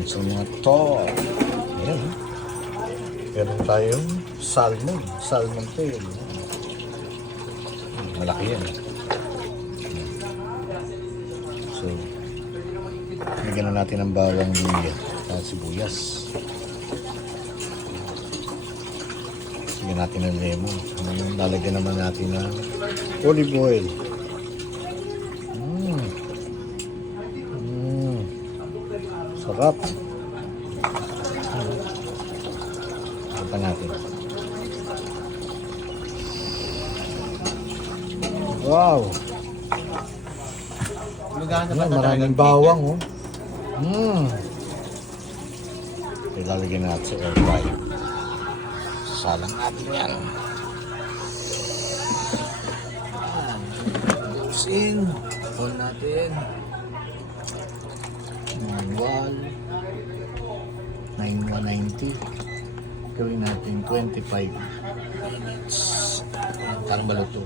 Ayan, so mga to. Ayan. Meron tayong salmon. Salmon tail. Malaki yan. So, lagyan na natin ng bawang luya at sibuyas. Lagyan natin ng lemon. Lalagyan naman natin ng olive oil. Sarap. Ito natin. Wow! Maraming bawang, oh. Ilalagyan natin sa air fryer. Salang natin yan. Goes in. On natin. 9190. Gawin natin 25 minutes. Parang maluto.